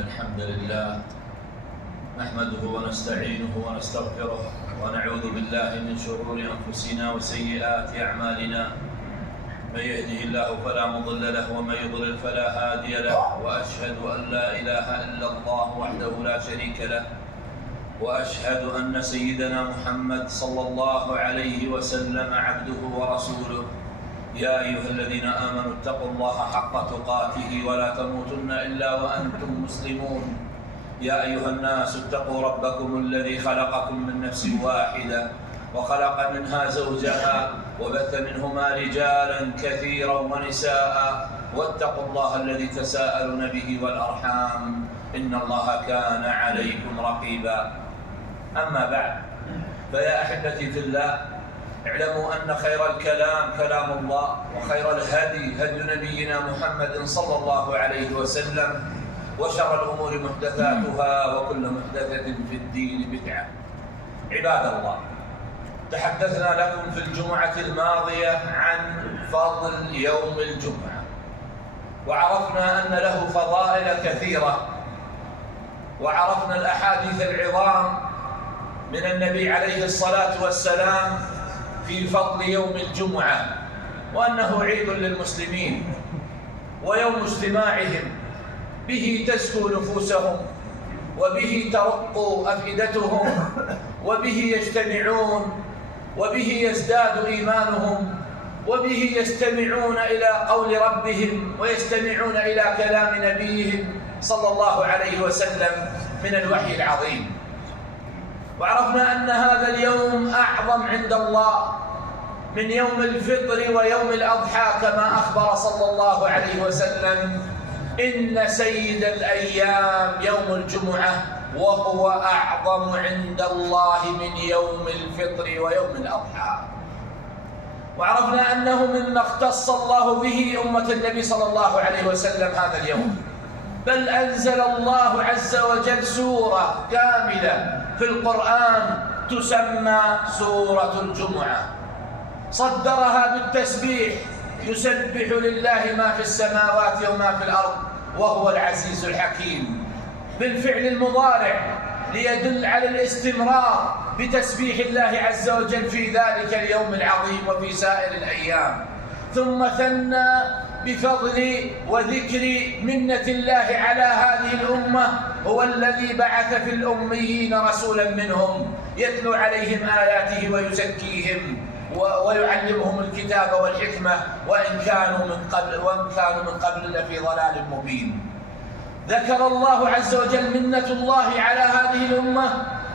الحمد لله نحمده ونستعينه ونستغفره ونعوذ بالله من شرور أنفسنا وسيئات أعمالنا. من يهده الله فلا مضل له ومن يضلل فلا هادي له، وأشهد أن لا إله إلا الله وحده لا شريك له، وأشهد أن سيدنا محمد صلى الله عليه وسلم عبده ورسوله. يا أيها الذين آمنوا اتقوا الله حق تقاته ولا تموتن إلا وأنتم مسلمون. يا أيها الناس اتقوا ربكم الذي خلقكم من نفس واحدة وخلق منها زوجها وبث منهما رجالا كثيرا ونساء، واتقوا الله الذي تساءلون به والأرحام إن الله كان عليكم رقيبا. أما بعد، فيا أحبتي في الله، اعلموا أن خير الكلام كلام الله، وخير الهدي هدي نبينا محمد صلى الله عليه وسلم، وشر الأمور محدثاتها وكل محدثة في الدين بدعة. عباد الله، تحدثنا لكم في الجمعة الماضية عن فضل يوم الجمعة، وعرفنا أن له فضائل كثيرة، وعرفنا الأحاديث العظام من النبي عليه الصلاة والسلام في فضل يوم الجمعة، وأنه عيد للمسلمين ويوم اجتماعهم، به تزكو نفوسهم وبه ترق أفئدتهم وبه يجتمعون وبه يزداد إيمانهم وبه يستمعون إلى قول ربهم ويستمعون إلى كلام نبيهم صلى الله عليه وسلم من الوحي العظيم. وعرفنا أن هذا اليوم أعظم عند الله من يوم الفطر ويوم الأضحى، كما أخبر صلى الله عليه وسلم: إن سيد الأيام يوم الجمعة وهو أعظم عند الله من يوم الفطر ويوم الأضحى. وعرفنا أنه مما اختص الله به أمة النبي صلى الله عليه وسلم هذا اليوم، بل أنزل الله عز وجل سورة كاملة في القرآن تسمى سورة الجمعة، صدرها بالتسبيح: يسبح لله ما في السماوات وما في الأرض وهو العزيز الحكيم، بالفعل المضارع ليدل على الاستمرار بتسبيح الله عز وجل في ذلك اليوم العظيم وفي سائر الأيام. ثم ثنى بفضل وذكر منة الله على هذه الأمة: هو الذي بعث في الأميين رسولا منهم يتلو عليهم آياته ويزكيهم ويعلمهم الكتاب والحكمة وإن كانوا من قبل لفي ضلال مبين. ذكر الله عز وجل منة الله على هذه الأمة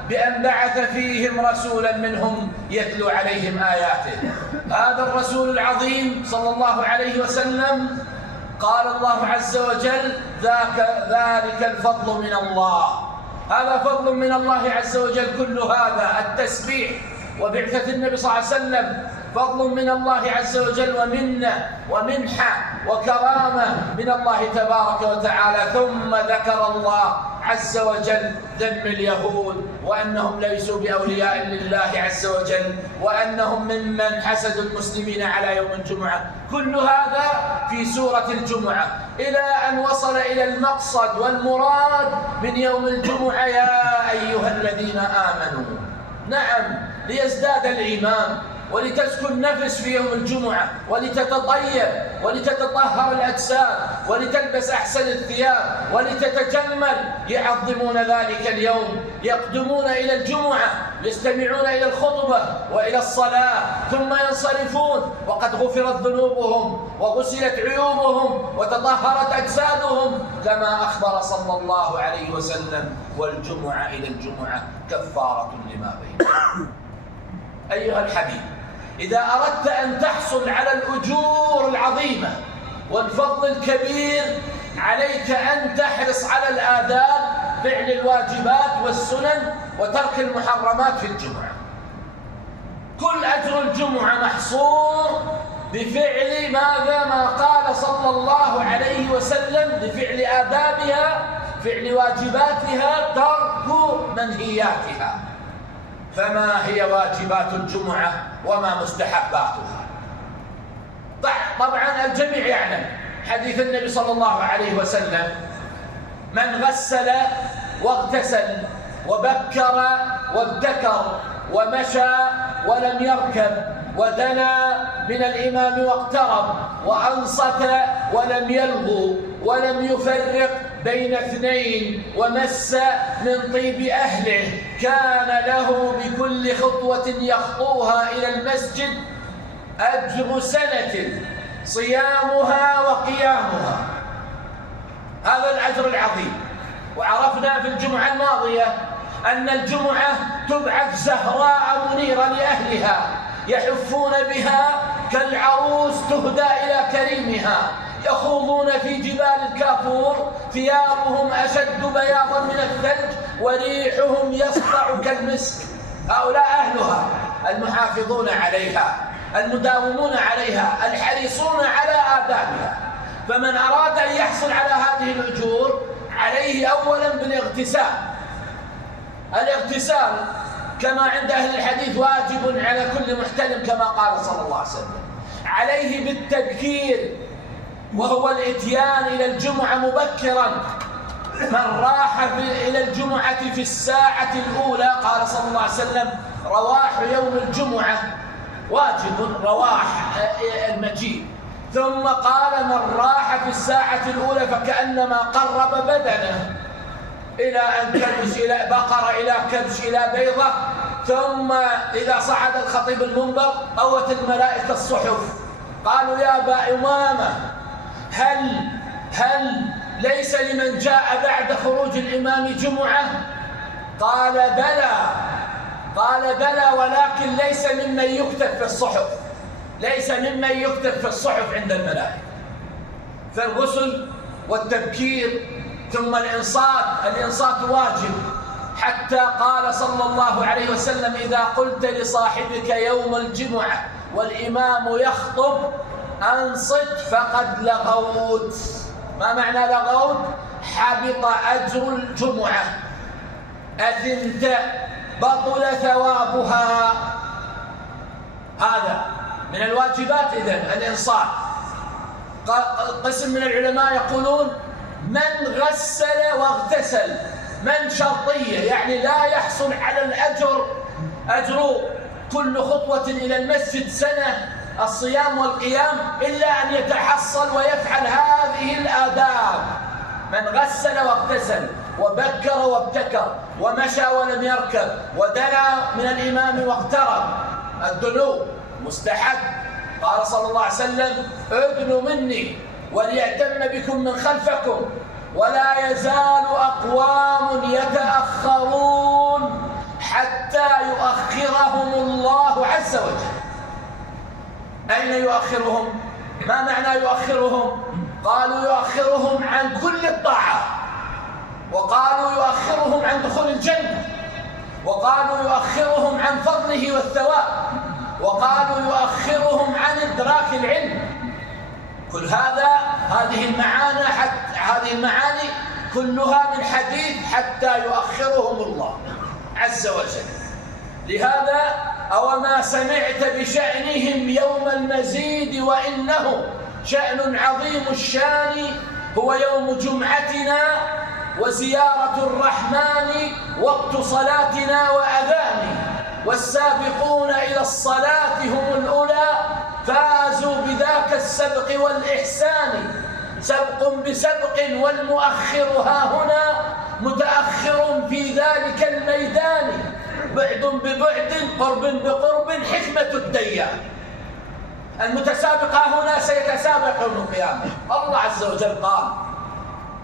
بأن بعث فيهم رسولا منهم يتلو عليهم آياته. هذا الرسول العظيم صلى الله عليه وسلم قال الله عز وجل: ذلك الفضل من الله. هذا فضل من الله عز وجل، كل هذا التسبيح وبعثة النبي صلى الله عليه وسلم فضل من الله عز وجل ومنة ومنحة وكرامة من الله تبارك وتعالى. ثم ذكر الله عز وجل ذم اليهود وأنهم ليسوا بأولياء لله عز وجل، وأنهم ممن حسدوا المسلمين على يوم الجمعة. كل هذا في سورة الجمعة، إلى أن وصل إلى المقصد والمراد من يوم الجمعة: يا أيها الذين آمنوا. نعم، ليزداد الإيمان ولتسكن النفس في يوم الجمعة، ولتتطيب ولتتطهر الأجساد ولتلبس أحسن الثياب ولتتجمل. يعظمون ذلك اليوم، يقدمون إلى الجمعة، يستمعون إلى الخطبة وإلى الصلاة، ثم ينصرفون وقد غفرت ذنوبهم وغسلت عيوبهم وتطهرت أجسادهم، كما أخبر صلى الله عليه وسلم: والجمعة إلى الجمعة كفارة لما بينها. أيها الحبيب، إذا أردت أن تحصل على الأجور العظيمة والفضل الكبير، عليك أن تحرص على الآداب، فعل الواجبات والسنن وترك المحرمات في الجمعة. كل أجر الجمعة محصور بفعل ماذا؟ ما قال صلى الله عليه وسلم: بفعل آدابها، فعل واجباتها، ترك منهياتها. فما هي واجبات الجمعة وما مستحباتها؟ طبعا الجميع يعلم حديث النبي صلى الله عليه وسلم: من غسل واغتسل وبكر وابتكر ومشى ولم يركب ودنا من الإمام واقترب وأنصت ولم يلغو ولم يفرق بين اثنين ومس من طيب أهله كان له بكل خطوة يخطوها إلى المسجد أجر سنة صيامها وقيامها. هذا الأجر العظيم. وعرفنا في الجمعة الماضية أن الجمعة تبعث زهراء منيرة لأهلها يحفون بها كالعروس تهدى إلى كريمها، يخوضون في جبال الكافور ثيابهم أشد بياضا من الثلج وريحهم يسطع كالمسك. هؤلاء أهلها المحافظون عليها المداومون عليها الحريصون على آدابها. فمن أراد أن يحصل على هذه الأجور عليه أولا بالاغتسال. الاغتسال كما عند أهل الحديث واجب على كل محتلم كما قال صلى الله عليه وسلم. عليه بالتبكير وهو الإتيان إلى الجمعة مبكرا. من راح إلى الجمعة في الساعة الأولى قال صلى الله عليه وسلم رواح يوم الجمعة واجب، رواح المجيء. ثم قال من راح في الساعة الأولى فكأنما قرب بدنه إلى أن كبش إلى بقرة إلى كبش إلى بيضة. ثم إذا صعد الخطيب المنبر طوت الملائكة الصحف قالوا يا أبا أمامة هل ليس لمن جاء بعد خروج الإمام جمعة؟ قال بلى ولكن ليس ممن يكتب في الصحف، ليس ممن يكتب في الصحف عند الملائكة. فالغسل والتبكير ثم الإنصات واجب، حتى قال صلى الله عليه وسلم إذا قلت لصاحبك يوم الجمعة والإمام يخطب أنصت فقد لغوت. ما معنى لغوت؟ حبط أجر الجمعة، أثمت، بطل ثوابها. هذا من الواجبات. إذن الإنصات. قسم من العلماء يقولون من غسل واغتسل، من شرطية يعني لا يحصل على أجر كل خطوة إلى المسجد سنة الصيام والقيام إلا أن يتحصل ويفعل هذه الآداب. من غسل واغتسل وبكر وابتكر ومشى ولم يركب ودنا من الإمام واقترب. الدنو مستحب. قال صلى الله عليه وسلم ادنوا مني وليأتم بكم من خلفكم ولا يزال أقوام يتأخرون حتى يؤخرهم الله عز وجل. أين يؤخرهم؟ ما معنى يؤخرهم؟ قالوا يؤخرهم عن كل الطاعات، وقالوا يؤخرهم عن دخول الجنة، وقالوا يؤخرهم عن فضله والثواب، وقالوا يؤخرهم عن إدراك العلم. كل هذه المعاني كلها من حديث حتى يؤخرهم الله عز وجل. لهذا أوما سمعت بشأنهم يوم المزيد وإنه شأن عظيم الشان هو يوم جمعتنا وزيارة الرحمن وقت صلاتنا وأذان والسابقون إلى الصلاة هم الأولى فازوا بذاك السبق والإحسان. سبق بسبق والمؤخر ها هنا متأخر في ذلك الميدان. بعد ببعد قرب بقرب حكمة الديان. المتسابق هنا سيتسابق يوم القيامة. الله عز وجل قال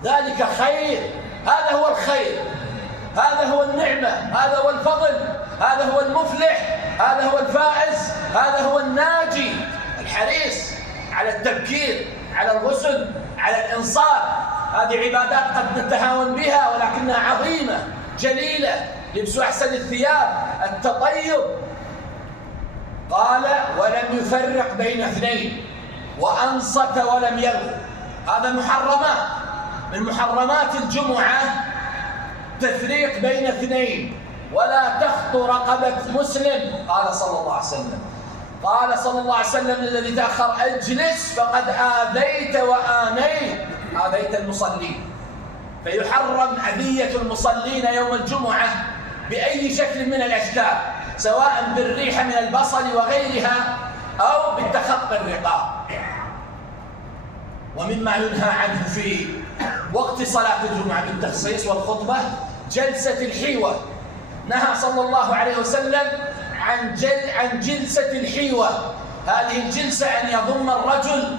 ذلك خير. هذا هو الخير، هذا هو النعمة، هذا هو الفضل، هذا هو المفلح، هذا هو الفائز، هذا هو الناجي الحريص على التبكير، على الغسل، على الإنصات. هذه عبادات قد نتهاون بها ولكنها عظيمة جليلة. لبس أحسن الثياب، التطيب. قال ولم يفرق بين اثنين وأنصت ولم يلغو. هذا محرمات. من محرمات الجمعة تفريق بين اثنين ولا تخطو رقبة مسلم. قال صلى الله عليه وسلم الذي تأخر أجلس فقد آذيت وآنيت. آذيت المصلين، فيحرم أذية المصلين يوم الجمعة بأي شكل من الأشكال، سواء بالريح من البصل وغيرها أو بالتخطي الرقاب. ومما ينهى عنه في وقت صلاة الجمعة بالتخصيص والخطبة جلسة الحيوة. نهى صلى الله عليه وسلم عن جلسة الحيوة. هذه الجلسة أن يضم الرجل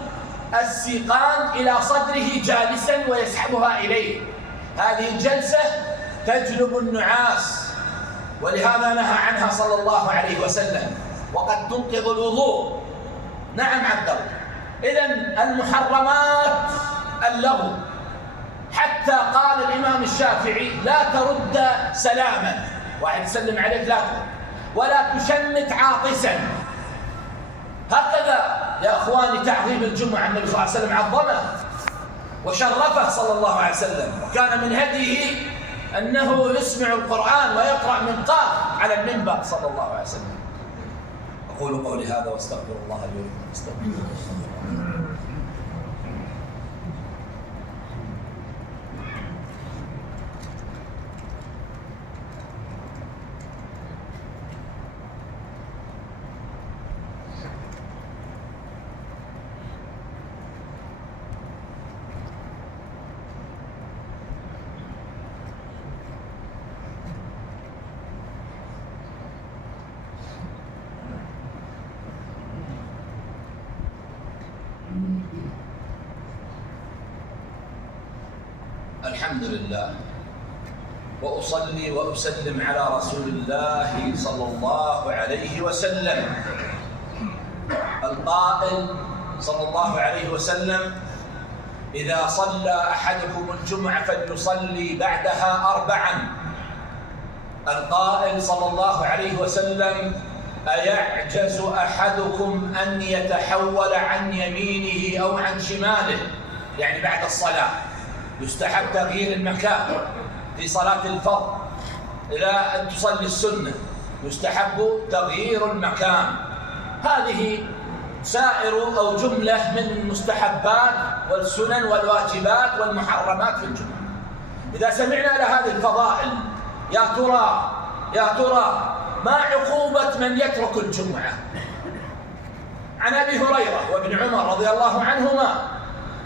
السيقان إلى صدره جالسا ويسحبها إليه. هذه الجلسة تجلب النعاس، ولهذا نهى عنها صلى الله عليه وسلم، وقد تنقض الوضوء. نعم عبد الله. إذن المحرمات اللغو، حتى قال الإمام الشافعي لا ترد سلاما، واحد يسلم عليك لا ترد، ولا تشمت عاطسا. هكذا يا أخواني تعظيم الجمعة. النبي صلى الله عليه وسلم عظمه وشرفه صلى الله عليه وسلم، وكان من هديه أنه يسمع القرآن ويقرأ من قاف على المنبر صلى الله عليه وسلم. أقول قولي هذا واستغفر الله لي ولكم. استغفر الله. الحمد لله، وأصلي وأسلم على رسول الله صلى الله عليه وسلم، القائل صلى الله عليه وسلم: إذا صلى أحدكم الجمعة فليصلي بعدها 4. القائل صلى الله عليه وسلم: أيعجز أحدكم أن يتحول عن يمينه أو عن شماله؟ يعني بعد الصلاة يستحب تغيير المكان. في صلاة الفرض إلى أن تصلي السنة يستحب تغيير المكان. هذه سائر أو جملة من المستحبات والسنن والواجبات والمحرمات في الجمعة. إذا سمعنا لهذه الفضائل يا ترى ما عقوبة من يترك الجمعة؟ عن أبي هريرة وابن عمر رضي الله عنهما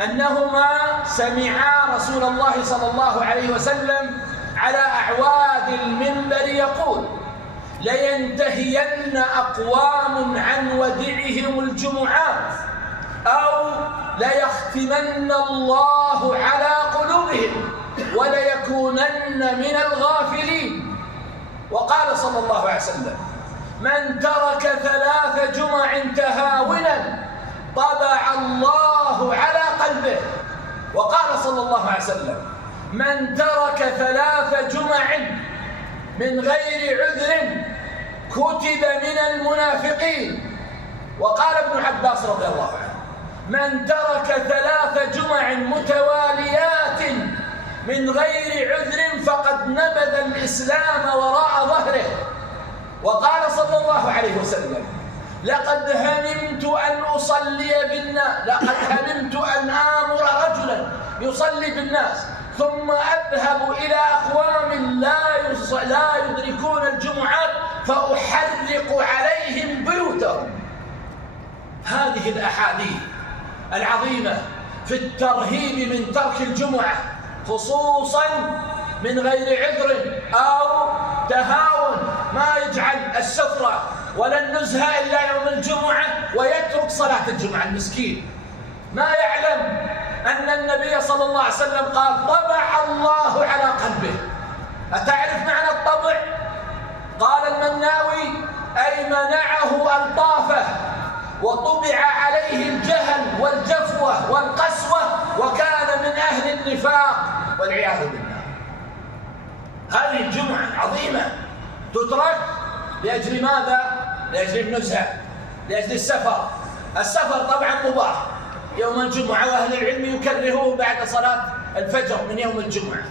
أنهما سمعا رسول الله صلى الله عليه وسلم على أعواد المنبر يقول: لينتهين أقوام عن ودعهم الجمعات، أو ليختمن الله على قلوبهم وليكونن من الغافلين. وقال صلى الله عليه وسلم: من ترك 3 جمع تهاونا طبع الله على قلبه. وقال صلى الله عليه وسلم: من ترك 3 جمع من غير عذر كتب من المنافقين. وقال ابن عباس رضي الله عنه: من ترك 3 جمع متواليات من غير عذر فقد نبذ الإسلام وراء ظهره. وقال صلى الله عليه وسلم: لقد هممت أن أصلي بالناس، لقد هممت أن آمر رجلا يصلي بالناس ثم أذهب إلى أقوام لا يدركون الجمعات فأحرق عليهم بيوتهم. هذه الأحاديث العظيمة في الترهيب من ترك الجمعة، خصوصا من غير عذر أو تهاون، ما يجعل السفرة ولا النزهة إلا يوم الجمعة ويترك صلاة الجمعة. المسكين ما يعلم أن النبي صلى الله عليه وسلم قال: طبع الله على قلبه. أتعرف معنى الطبع؟ قال المناوي: أي منعه ألطافه وطبع عليه الجهل والجفوة والقسوة وكان من أهل النفاق والعياذ بالله. هذه الجمعة عظيمة تترك لأجل ماذا؟ لأجل النزهة، لأجل السفر. السفر طبعا مباح يوم الجمعة، وأهل العلم يكرهوه بعد صلاة الفجر من يوم الجمعة.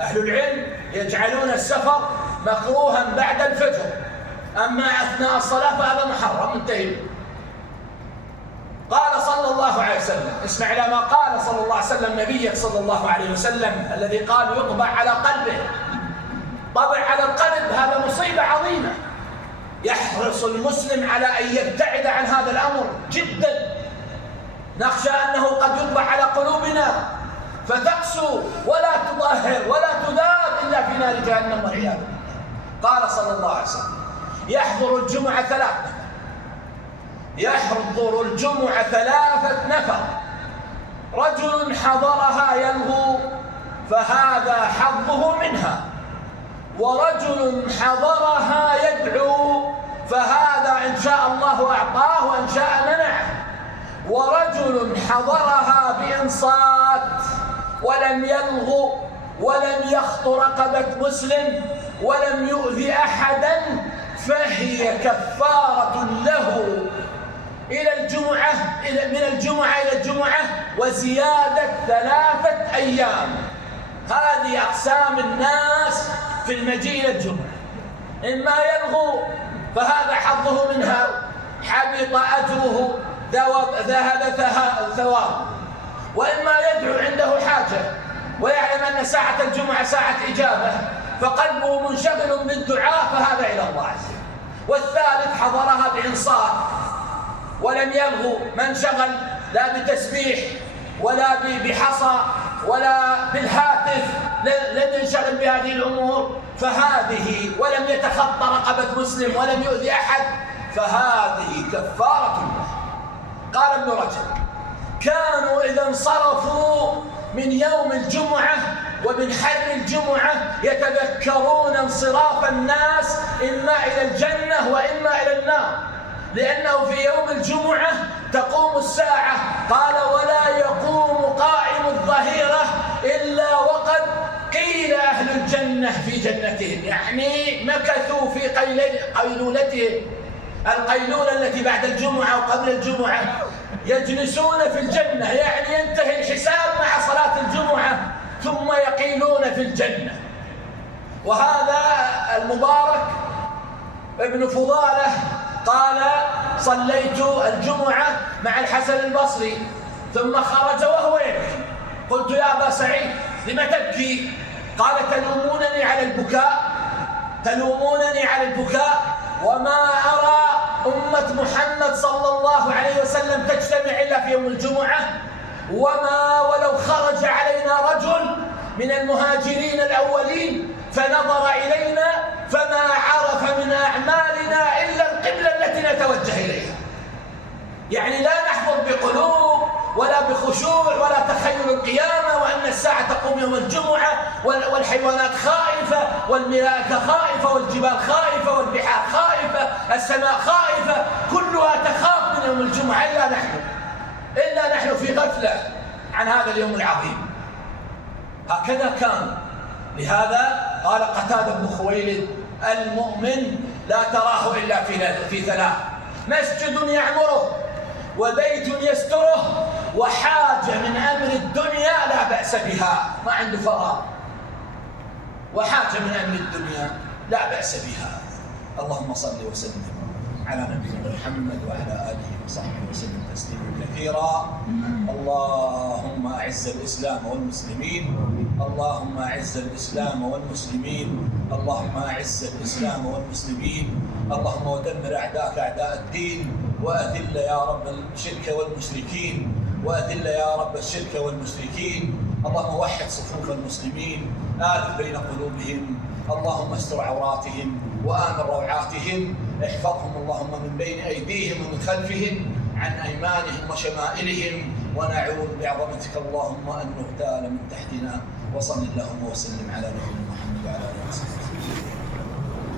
أهل العلم يجعلون السفر مكروها بعد الفجر، أما أثناء الصلاة فهذا محرم. انتهي. قال صلى صلى الله عليه وسلم، اسمع إلى ما قال صلى الله عليه وسلم نبيك صلى الله عليه وسلم الذي قال يطبع على قلبه. طبع على القلب هذا مصيبة عظيمة، يحرص المسلم على أن يبتعد عن هذا الأمر جدا. نخشى أنه قد يطبع على قلوبنا فتقسو ولا تطهر ولا تذاب إلا في نار جهنم والعياذ بالله. قال صلى الله عليه وسلم يحضر الجمعة ثلاثة نفر، رجل حضرها يلغو فهذا حظه منها، ورجل حضرها يدعو فهذا إن شاء الله أعطاه وإن شاء منعه، ورجل حضرها بإنصات ولم يلغو ولم يخط رقبة مسلم ولم يؤذي أحدا فهي كفارة له من الجمعة إلى الجمعة وزيادة 3 أيام. هذه أقسام الناس في المجيء إلى الجمعة، إما يلغو فهذا حظه منها حبط أجره ذهب ثوابه، وإما يدعو عنده حاجة ويعلم أن ساعة الجمعة ساعة إجابة فقلبه منشغل بالدعاء فهذا إلى الله عز وجل. والثالث حضرها بإنصات ولم يلغو، ما انشغل لا بتسبيح ولا بحصى ولا بالهاتف، لم ينشغل بهذه الأمور فهذه ولم يتخطى رقبة مسلم ولم يؤذي أحد فهذه كفارة له. قال ابن رجب كانوا إذا انصرفوا من يوم الجمعة ومن حر الجمعة يتذكرون انصراف الناس إما إلى الجنة وإما إلى النار، لأنه في يوم الجمعة تقوم الساعة. قال ولا يقوم قائم الظهيرة إلا وقد قيل أهل الجنة في جنتهم، يعني مكثوا في قيلولتهم، القيلولة التي بعد الجمعة وقبل الجمعة، يجلسون في الجنة، يعني ينتهي الحساب مع صلاة الجمعة ثم يقيلون في الجنة. وهذا المبارك ابن فضالة قال صليت الجمعة مع الحسن البصري ثم خرج وهو يبكي، قلت يا أبا سعيد لم تبكي؟ قال تلومونني على البكاء وما أرى أمة محمد صلى الله عليه وسلم تجتمع إلا في يوم الجمعة، وما ولو خرج علينا رجل من المهاجرين الأولين فنظر إلينا فما عرف من أعمالنا إلا القبلة التي نتوجه إليها. يعني لا نحضر بقلوب ولا بخشوع ولا تخيل القيامة وأن الساعة تقوم يوم الجمعة والحيوانات خائفة والملائكة خائفة والجبال خائفة والبحار خائفة السماء خائفة، كلها تخاف من يوم الجمعة إلا نحن في غفلة عن هذا اليوم العظيم. هكذا كان. لهذا قال قتادة بن خويلد المؤمن لا تراه إلا في 3: مسجد يعمره وبيت يستره وحاجة من أمر الدنيا لا بأس بها، ما عنده فراغ، وحاجة من أمر الدنيا لا بأس بها. اللهم صل وسلم على نبينا محمد وعلى آله وصحبه وسلم تسليما كثيرا. اللهم أعز الإسلام والمسلمين، اللهم أعز الإسلام والمسلمين، اللهم أعز الإسلام والمسلمين، اللهم ودمر أعداءك أعداء الدين، وأذل يا رب الشرك والمشركين، وأذل يا رب الشرك والمشركين. اللهم وحد صفوف المسلمين، آلف بين قلوبهم، اللهم استر عوراتهم وآمن روعاتهم، احفظهم اللهم من بين أيديهم ومن خلفهم، عن أيمانهم وشمائلهم، ونعوذ بعظمتك اللهم أن نغتال من تحتنا. وصل اللهم وسلم على نبينا محمد وعلى آله وصحبه.